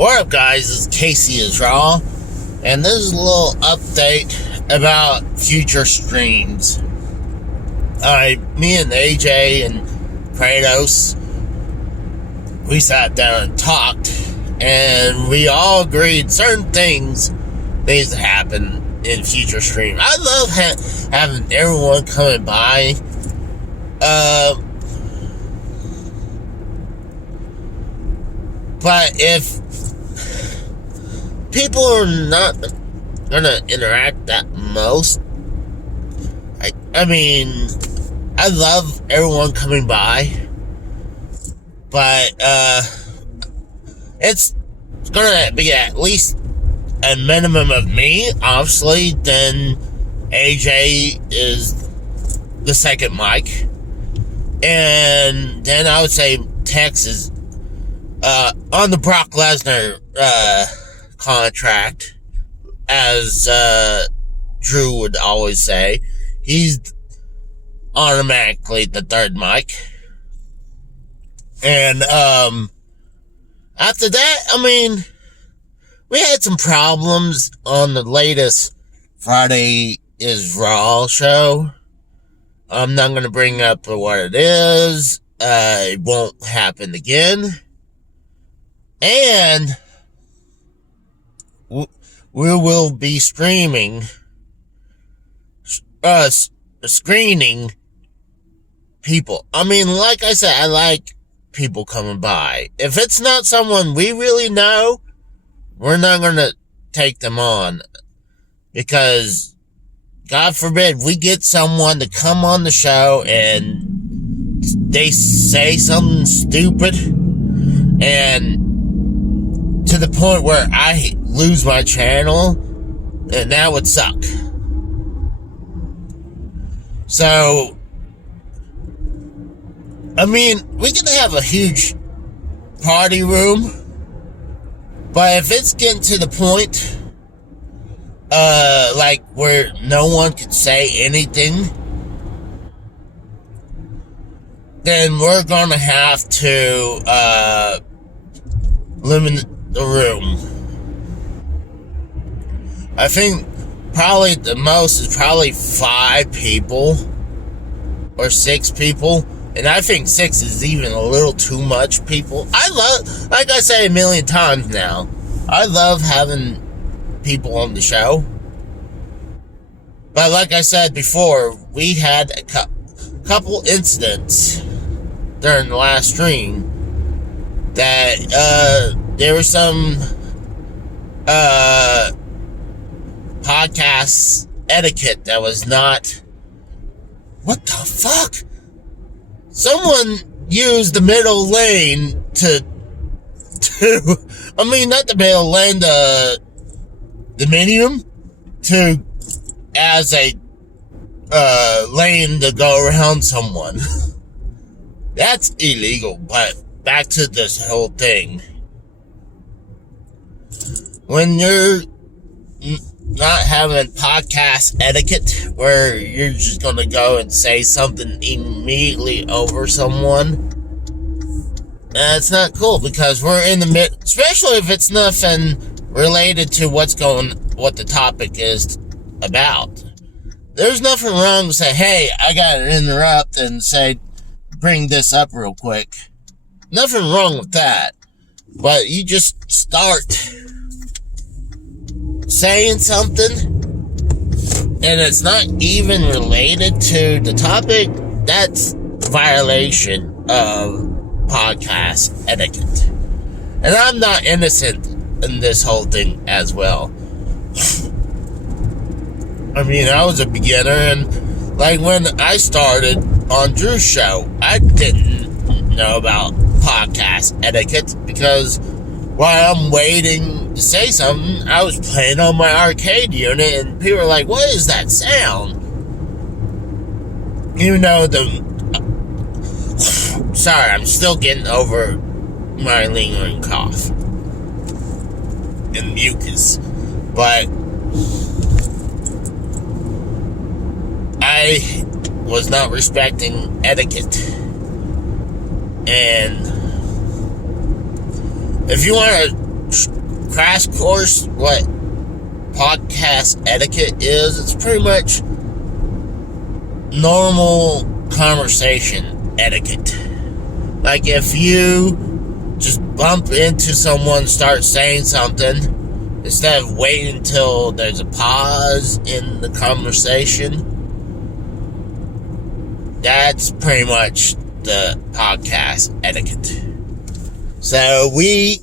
What up, guys? It's Casey is Raw, and this is a little update about future streams. Me and AJ and Kratos, we sat down and talked, and we all agreed certain things needs to happen in future streams. I love having everyone coming by. But if people are not gonna interact that most, I mean, I love everyone coming by, but it's gonna be at least a minimum of me, obviously. Then AJ is the second mic, and then I would say Tex is on the Brock Lesnar contract, as Drew would always say. He's automatically the third mic. And after that, I mean, we had some problems on the latest Friday is Raw show. I'm not going to bring up what it is. It won't happen again. And we will be screening people. I mean, like I said, I like people coming by. If it's not someone we really know, we're not going to take them on. Because, God forbid, we get someone to come on the show and they say something stupid and to the point where I lose my channel, and that would suck. So, I mean, we can have a huge party room, but if it's getting to the point, like where no one can say anything, then we're gonna have to, limit the room. I think probably the most is probably 5 people or 6 people, and I think 6 is even a little too much people. I love, like I say a million times now, I love having people on the show, but like I said before, we had a couple incidents during the last stream that there was some podcast etiquette that was not. What the fuck? Someone used the middle lane to I mean, not the middle lane, the medium as a lane to go around someone. That's illegal. But back to this whole thing. When you're not having podcast etiquette, where you're just gonna go and say something immediately over someone, it's not cool, because we're in the mid, especially if it's nothing related to what the topic is about. There's nothing wrong to say, hey, I gotta interrupt and say, bring this up real quick. Nothing wrong with that. But you just start saying something and it's not even related to the topic. That's violation of podcast etiquette. And I'm not innocent in this whole thing as well. I mean, I was a beginner, and like when I started on Drew's show, I didn't know about podcast etiquette, because while I'm waiting to say something, I was playing on my arcade unit, and people were like, what is that sound? Even though sorry, I'm still getting over my lingering cough and mucus, but I was not respecting etiquette. And if you want to crash course what podcast etiquette is. It's pretty much normal conversation etiquette. Like if you just bump into someone, start saying something, instead of waiting until there's a pause in the conversation, that's pretty much the podcast etiquette. So we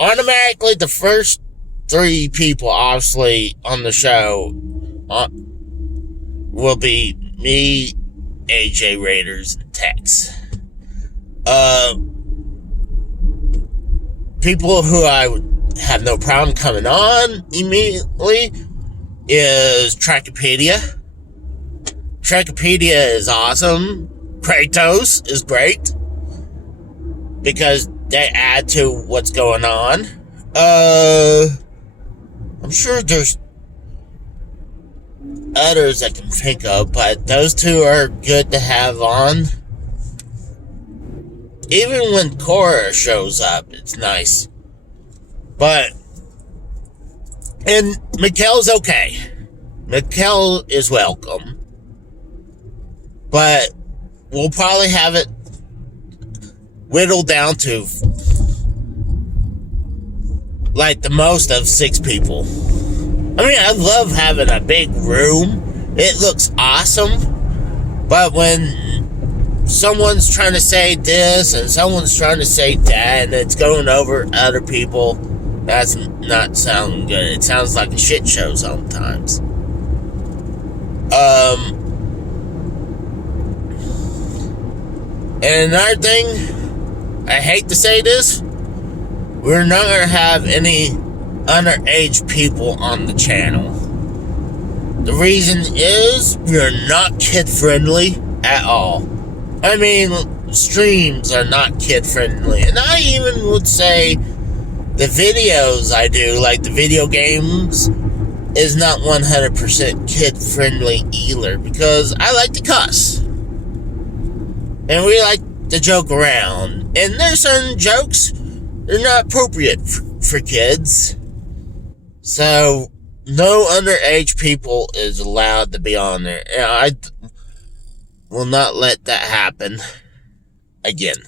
automatically, the first 3 people obviously on the show will be me, AJ Raiders, and Tex. People who I would have no problem coming on immediately is Trackpedia. Trackpedia is awesome. Kratos is great because they add to what's going on. I'm sure there's others I can think of, but those 2 are good to have on. Even when Cora shows up, it's nice. And Mikkel's okay. Mikkel is welcome. But we'll probably have it whittled down to like the most of 6 people. I mean, I love having a big room. It looks awesome. But when someone's trying to say this and someone's trying to say that and it's going over other people, that's not sounding good. It sounds like a shit show sometimes. And another thing, I hate to say this, we're not going to have any underage people on the channel. The reason is we're not kid-friendly at all. I mean, streams are not kid-friendly. And I even would say the videos I do, like the video games, is not 100% kid-friendly either. Because I like to cuss. And we like to joke around. And there's certain jokes that are not appropriate for kids. So, no underage people is allowed to be on there. And I will not let that happen again.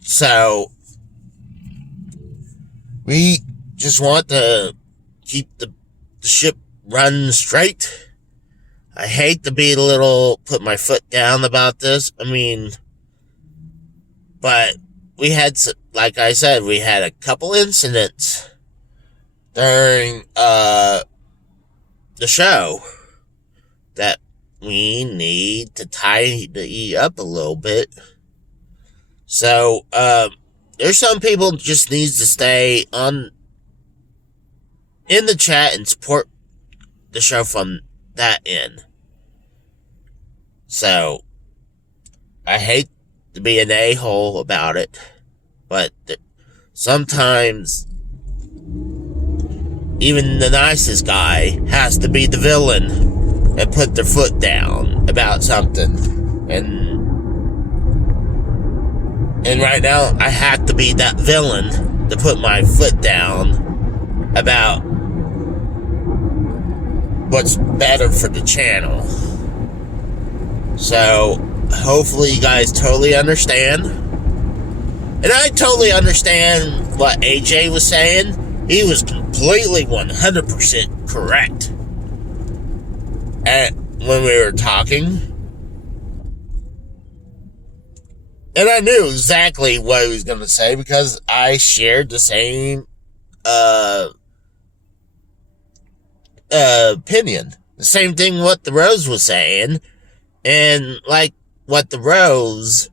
So, we just want to keep the ship running straight. I hate to be put my foot down about this. I mean, but we had, like I said, we had a couple incidents during the show that we need to tidy up a little bit. So, there's some people just needs to stay in the chat and support the show from that end. So, I hate to be an a-hole about it, but sometimes even the nicest guy has to be the villain and put their foot down about something. And right now, I have to be that villain to put my foot down about what's better for the channel. So, hopefully you guys totally understand. And I totally understand what AJ was saying. He was completely 100% correct when we were talking. And I knew exactly what he was going to say because I shared the same opinion. The same thing what the Rose was saying. And like what the Rose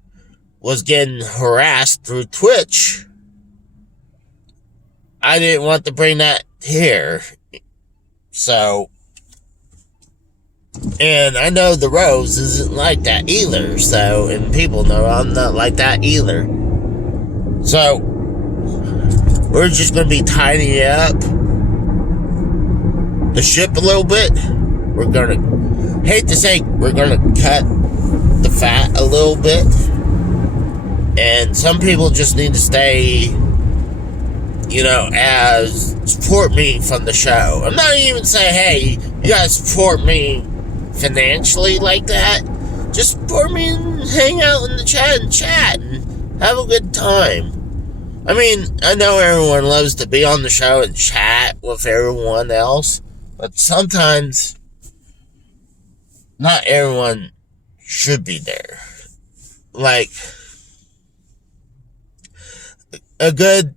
was getting harassed through Twitch, I didn't want to bring that here. So, and I know the Rose isn't like that either. So, and people know I'm not like that either. So, we're just going to be tidying up the ship a little bit. We're going to, hate to say, we're going to cut the fat a little bit. And some people just need to stay as support me from the show. I'm not even saying, hey, you guys support me financially like that. Just support me and hang out in the chat and have a good time. I mean, I know everyone loves to be on the show and chat with everyone else, but sometimes not everyone should be there. Like, a good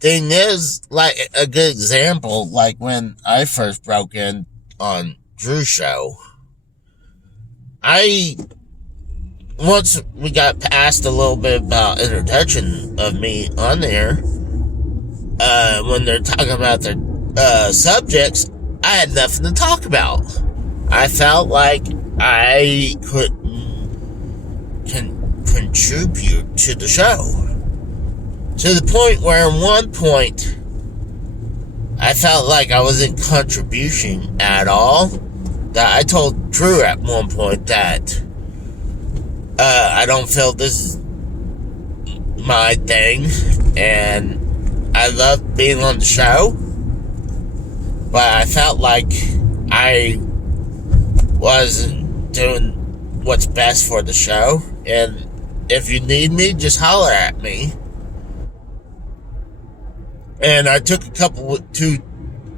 thing is, like, a good example, like when I first broke in on Drew's show, once we got past a little bit about introduction of me on there, when they're talking about their subjects, I had nothing to talk about. I felt like I couldn't contribute to the show. To the point where at one point, I felt like I wasn't contributing at all. That I told Drew at one point that I don't feel this is my thing, and I love being on the show, but I felt like I wasn't doing what's best for the show, and if you need me, just holler at me. And I took 2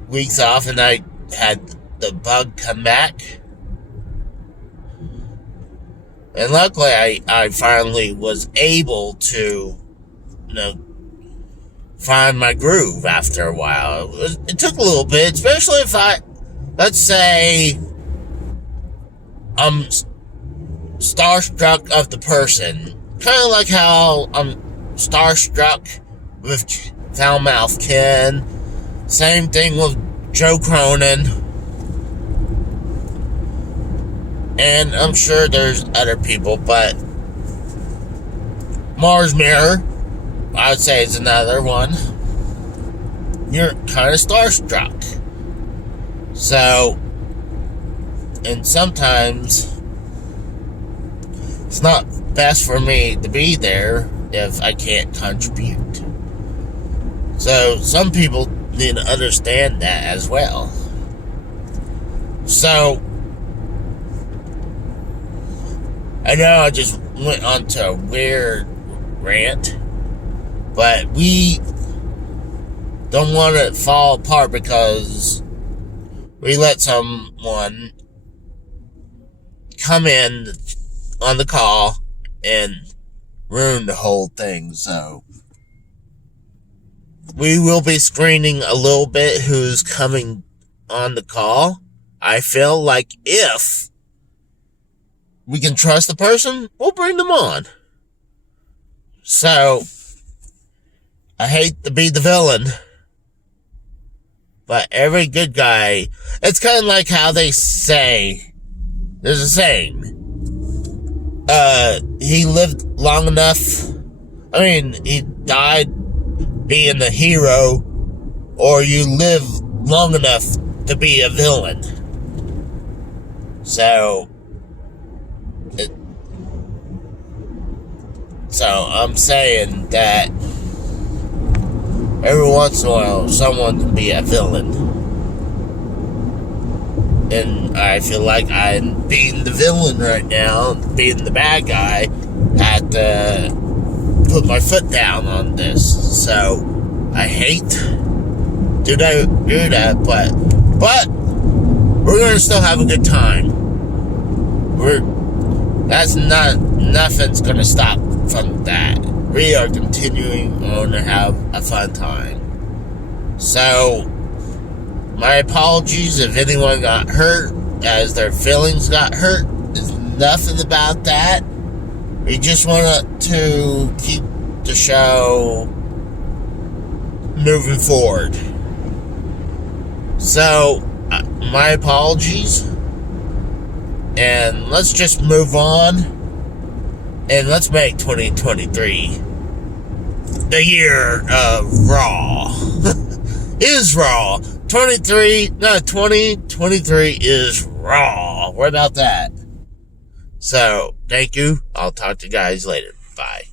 weeks off, and I had the bug come back. And luckily, I finally was able to, find my groove after a while. It took a little bit, especially if let's say, I'm starstruck of the person. Kind of like how I'm starstruck with Foulmouth Ken. Same thing with Joe Cronin. And I'm sure there's other people, but Mars Mirror, I would say, is another one. You're kind of starstruck. So, and sometimes it's not best for me to be there if I can't contribute. So, some people need to understand that as well. So, I know I just went on to a weird rant, but we don't want to fall apart because we let someone come in on the call and ruin the whole thing. So we will be screening a little bit who's coming on the call. I feel like if we can trust the person, we'll bring them on. So, I hate to be the villain, but every good guy, it's kind of like how they say, there's a saying, he lived long enough, he died being the hero, or you live long enough to be a villain. So I'm saying that every once in a while, someone can be a villain. And I feel like I'm being the villain right now, being the bad guy. I had to put my foot down on this. So, I hate to do that, but we're going to still have a good time. Nothing's going to stop from that. We are continuing on to have a fun time. So, my apologies if anyone got hurt, as their feelings got hurt. There's nothing about that. We just want to keep the show moving forward. So, my apologies. And let's just move on. And let's make 2023 the year of Raw. Is Raw. 2023 is Raw. What about that? So, thank you. I'll talk to you guys later. Bye.